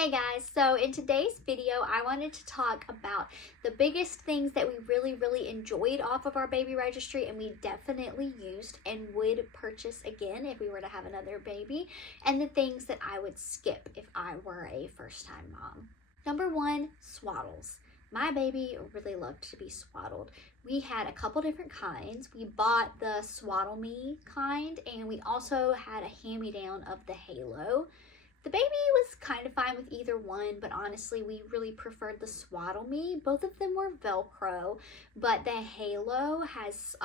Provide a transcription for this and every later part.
Hey guys, so in today's video I wanted to talk about the biggest things that we really enjoyed off of our baby registry and we definitely used and would purchase again if we were to have another baby, and the things that I would skip if I were a first-time mom. Number one, swaddles. My baby really loved to be swaddled. We had a couple different kinds. We bought the Swaddle Me kind, and we also had a hand-me-down of the Halo. The baby was kind of fine with either one, but honestly, we really preferred the Swaddle Me. Both of them were Velcro, but the Halo has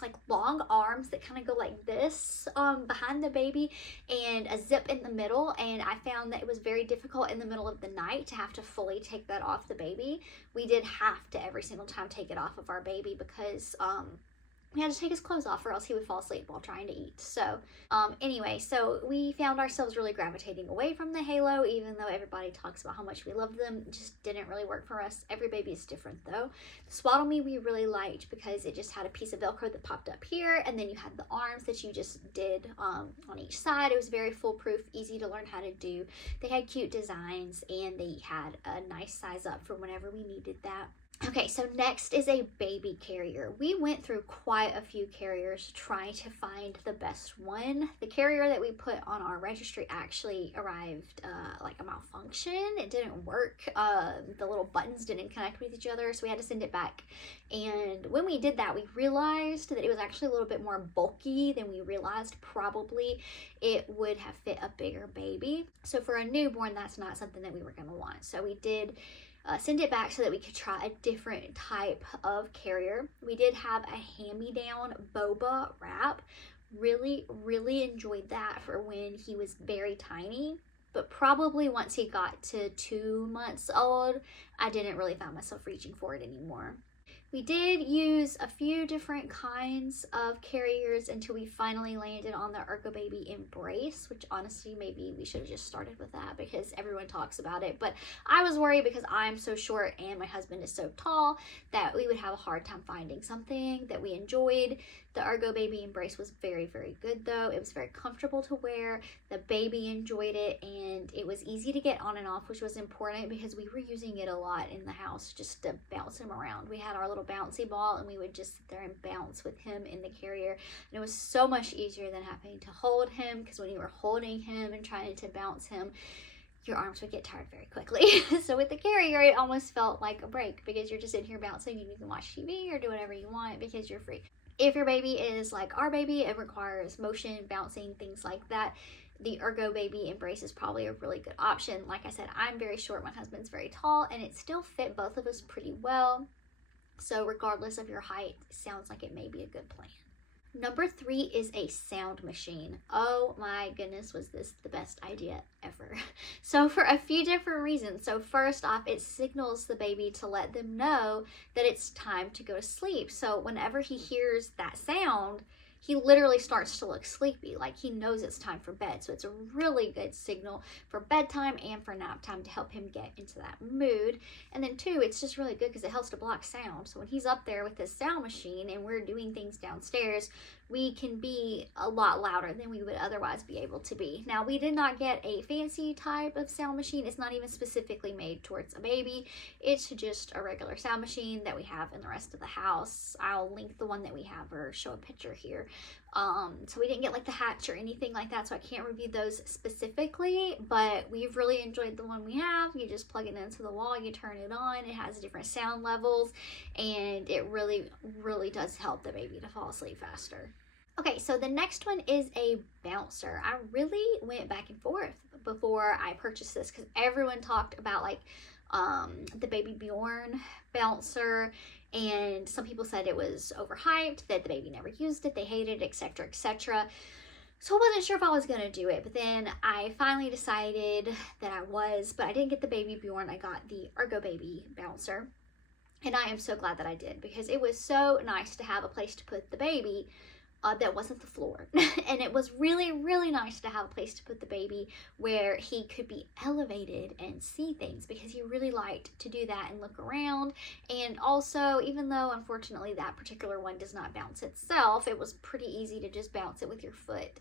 like long arms that kind of go like this behind the baby and a zip in the middle, and I found that it was very difficult in the middle of the night to have to fully take that off the baby. We did have to every single time take it off of our baby because we had to take his clothes off or else he would fall asleep while trying to eat. So anyway, so we found ourselves really gravitating away from the Halo, even though everybody talks about how much we love them. It just didn't really work for us. Every baby is different though. The Swaddle Me we really liked because it just had a piece of Velcro that popped up here, and then you had the arms that you just did on each side. It was very foolproof, easy to learn how to do. They had cute designs and they had a nice size up for whenever we needed that. Okay, so next is a baby carrier. We went through quite a few carriers trying to find the best one. The carrier that we put on our registry actually arrived like a malfunction. It didn't work. The little buttons didn't connect with each other, so we had to send it back. And when we did that, we realized that it was actually a little bit more bulky than we realized. Probably it would have fit a bigger baby. So for a newborn, that's not something that we were gonna want. So we did send it back so that we could try a different type of carrier. We did have a hand-me-down boba wrap. Really enjoyed that for when he was very tiny, but probably once he got to 2 months old, I didn't really find myself reaching for it anymore. We did use a few different kinds of carriers until we finally landed on the Ergobaby Embrace, which honestly maybe we should have just started with that because everyone talks about it. But I was worried because I'm so short and my husband is so tall that we would have a hard time finding something that we enjoyed. The Ergobaby Embrace was very good though. It was very comfortable to wear. The baby enjoyed it and it was easy to get on and off, which was important because we were using it a lot in the house just to bounce him around. We had our little bouncy ball and we would just sit there and bounce with him in the carrier, and it was so much easier than having to hold him, because when you were holding him and trying to bounce him, your arms would get tired very quickly. So with the carrier, it almost felt like a break because you're just in here bouncing and you can watch TV or do whatever you want because you're free. If your baby is like our baby, it requires motion, bouncing, things like that, the Ergobaby Embrace is probably a really good option. Like I said, I'm very short, my husband's very tall, and it still fit both of us pretty well. So regardless of your height, it sounds like it may be a good plan. Number 3 is a sound machine. Oh my goodness, was this the best idea ever. So for a few different reasons. So first off, it signals the baby to let them know that it's time to go to sleep. So whenever he hears that sound, he literally starts to look sleepy, like he knows it's time for bed. So it's a really good signal for bedtime and for nap time to help him get into that mood. And then 2, it's just really good because it helps to block sound. So when he's up there with this sound machine and we're doing things downstairs, we can be a lot louder than we would otherwise be able to be. Now, we did not get a fancy type of sound machine. It's not even specifically made towards a baby. It's just a regular sound machine that we have in the rest of the house. I'll link the one that we have or show a picture here. So we didn't get like the Hatch or anything like that, so I can't review those specifically, but we've really enjoyed the one we have. You just plug it into the wall, you turn it on, it has different sound levels, and it really does help the baby to fall asleep faster. Okay, so the next one is a bouncer. I really went back and forth before I purchased this because everyone talked about like the Baby Bjorn bouncer, and some people said it was overhyped, that the baby never used it, they hated it, etc. So I wasn't sure if I was gonna do it, but then I finally decided that I was, but I didn't get the Baby Bjorn, I got the Ergobaby bouncer. And I am so glad that I did because it was so nice to have a place to put the baby that wasn't the floor. And it was really, really nice to have a place to put the baby where he could be elevated and see things, because he really liked to do that and look around. And also, even though unfortunately that particular one does not bounce itself, it was pretty easy to just bounce it with your foot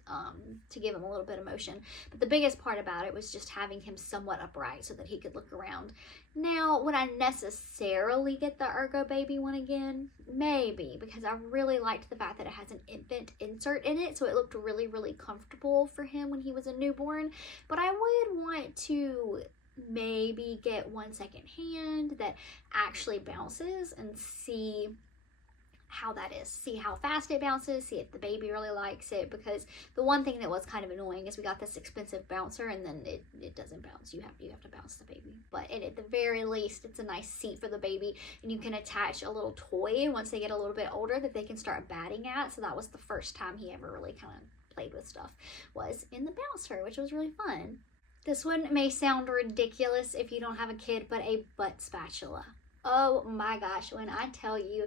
to give him a little bit of motion. But the biggest part about it was just having him somewhat upright so that he could look around. Now, would I necessarily get the Ergo Baby one again? Maybe, because I really liked the fact that it has an infant insert in it, so it looked really, really comfortable for him when he was a newborn. But I would want to maybe get one secondhand that actually bounces and see how that is, see how fast it bounces, see if the baby really likes it. Because the one thing that was kind of annoying is we got this expensive bouncer and then it doesn't bounce. You have to bounce the baby. But at the very least, it's a nice seat for the baby, and you can attach a little toy once they get a little bit older that they can start batting at. So that was the first time he ever really kind of played with stuff, was in the bouncer, which was really fun. This one may sound ridiculous if you don't have a kid, but a butt spatula. Oh my gosh, when I tell you,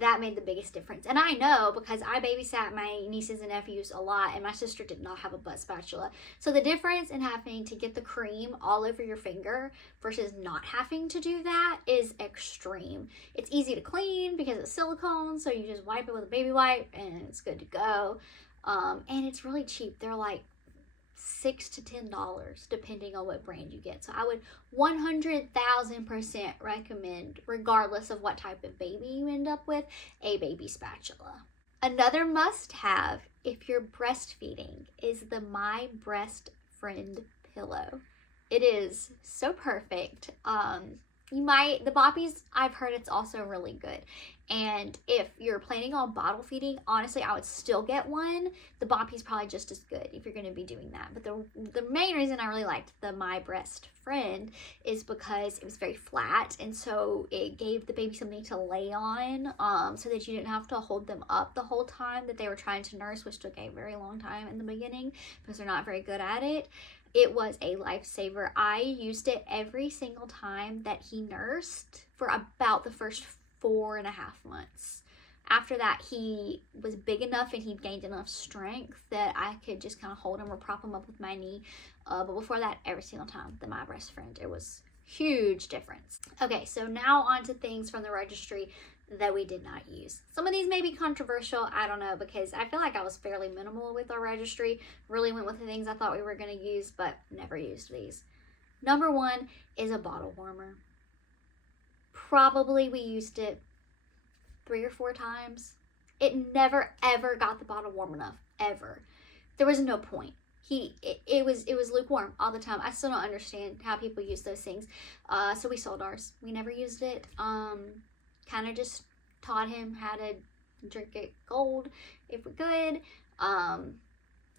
that made the biggest difference. And I know, because I babysat my nieces and nephews a lot, and my sister did not have a butt spatula. So the difference in having to get the cream all over your finger versus not having to do that is extreme. It's easy to clean because it's silicone, so you just wipe it with a baby wipe and it's good to go. And it's really cheap. They're like $6 to $10 depending on what brand you get. So I would 100,000% recommend, regardless of what type of baby you end up with, a baby spatula. Another must-have if you're breastfeeding is the My Breast Friend pillow. It is so perfect. The Boppies, I've heard it's also really good. And if you're planning on bottle feeding, honestly, I would still get one. The Boppy's probably just as good if you're going to be doing that. But the main reason I really liked the My Breast Friend is because it was very flat, and so it gave the baby something to lay on, so that you didn't have to hold them up the whole time that they were trying to nurse, which took a very long time in the beginning because they're not very good at it. It was a lifesaver. I used it every single time that he nursed for about the first 4.5 months. After that, he was big enough and he'd gained enough strength that I could just kind of hold him or prop him up with my knee. But before that, every single time, the My Breast Friend, it was huge difference. Okay, so now on to things from the registry that we did not use. Some of these may be controversial, I don't know, because I feel like I was fairly minimal with our registry. Really went with the things I thought we were going to use, but never used these. Number one is a bottle warmer. Probably we used it 3 or 4 times. It never ever got the bottle warm enough, ever. There was no point. It was lukewarm all the time. I still don't understand how people use those things. So we sold ours. We never used it. Kind of just taught him how to drink it cold if we could.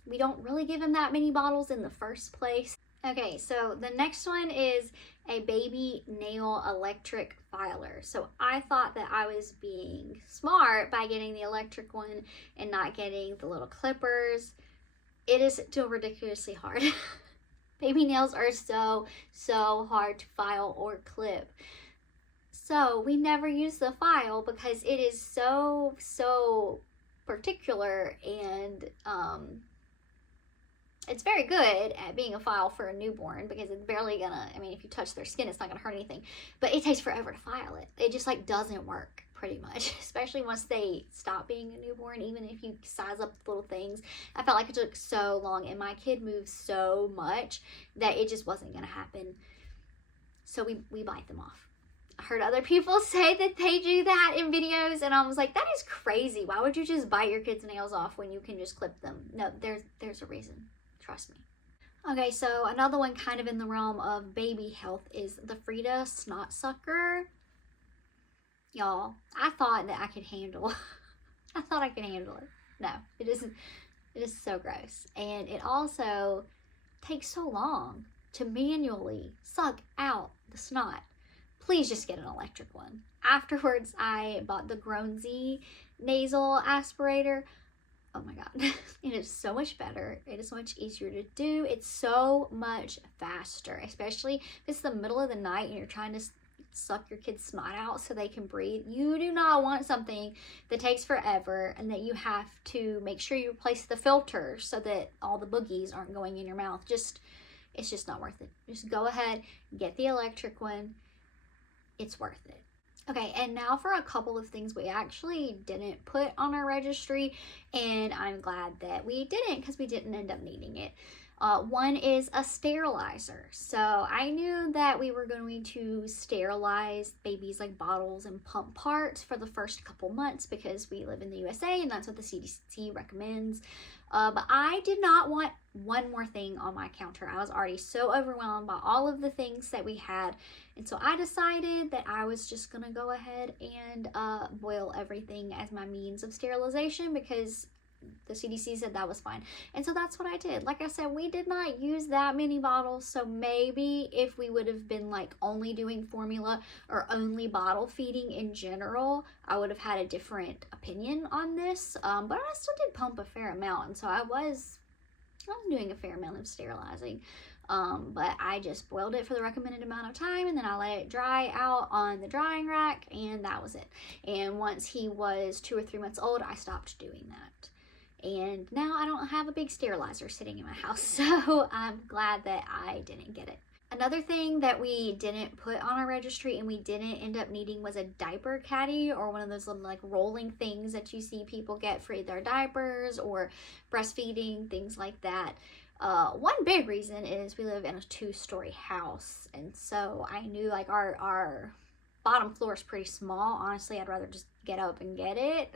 We don't really give him that many bottles in the first place. Okay, so the next one is a baby nail electric filer. So I thought that I was being smart by getting the electric one and not getting the little clippers. It is still ridiculously hard. Baby nails are so hard to file or clip. So we never use the file because it is so particular, and it's very good at being a file for a newborn because it's barely gonna, I mean, if you touch their skin, it's not gonna hurt anything, but it takes forever to file it. It just like doesn't work pretty much, especially once they stop being a newborn. Even if you size up the little things, I felt like it took so long, and my kid moves so much that it just wasn't gonna happen. So we bite them off. I heard other people say that they do that in videos, and I was like, that is crazy. Why would you just bite your kids' nails off when you can just clip them? No, there's a reason. Trust me. Okay, so another one kind of in the realm of baby health is the Frida Snot Sucker. Y'all, I thought that I could handle I thought I could handle it. No, it isn't. It is so gross. And it also takes so long to manually suck out the snot. Please just get an electric one. Afterwards, I bought the Groansy nasal aspirator. Oh my God, it is so much better. It is so much easier to do. It's so much faster, especially if it's the middle of the night and you're trying to suck your kid's snot out so they can breathe. You do not want something that takes forever and that you have to make sure you replace the filter so that all the boogies aren't going in your mouth. It's just not worth it. Just go ahead, get the electric one. It's worth it. Okay, and now for a couple of things we actually didn't put on our registry, and I'm glad that we didn't because we didn't end up needing it. One is a sterilizer. So I knew that we were going to sterilize babies' like bottles and pump parts for the first couple months because we live in the USA and that's what the CDC recommends. But I did not want one more thing on my counter. I was already so overwhelmed by all of the things that we had. And so I decided that I was just going to go ahead and boil everything as my means of sterilization because the CDC said that was fine. And so that's what I did. Like I said, we did not use that many bottles. So maybe if we would have been like only doing formula or only bottle feeding in general, I would have had a different opinion on this. But I still did pump a fair amount. And so I was doing a fair amount of sterilizing. But I just boiled it for the recommended amount of time and then I let it dry out on the drying rack and that was it. And once he was 2 or 3 months old, I stopped doing that. And now I don't have a big sterilizer sitting in my house, so I'm glad that I didn't get it. Another thing that we didn't put on our registry and we didn't end up needing was a diaper caddy or one of those little like rolling things that you see people get for their diapers or breastfeeding, things like that. One big reason is we live in a 2-story house, and so I knew like our bottom floor is pretty small. Honestly, I'd rather just get up and get it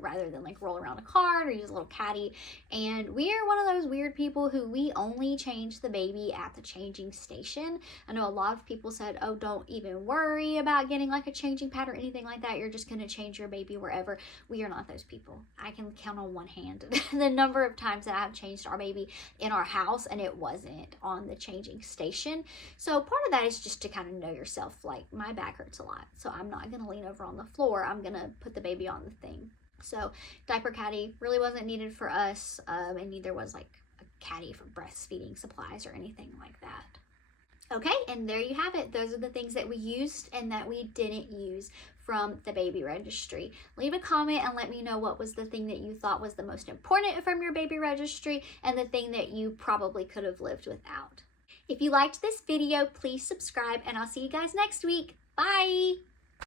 rather than like roll around a cart or use a little caddy. And we are one of those weird people who we only change the baby at the changing station. I know a lot of people said, oh, don't even worry about getting like a changing pad or anything like that. You're just going to change your baby wherever. We are not those people. I can count on one hand the number of times that I've changed our baby in our house and it wasn't on the changing station. So part of that is just to kind of know yourself. Like my back hurts a lot, so I'm not going to lean over on the floor. I'm going to put the baby on the thing. So diaper caddy really wasn't needed for us, and neither was like a caddy for breastfeeding supplies or anything like that. Okay, and there you have it. Those are the things that we used and that we didn't use from the baby registry. Leave a comment and let me know what was the thing that you thought was the most important from your baby registry and the thing that you probably could have lived without. If you liked this video, please subscribe and I'll see you guys next week. Bye!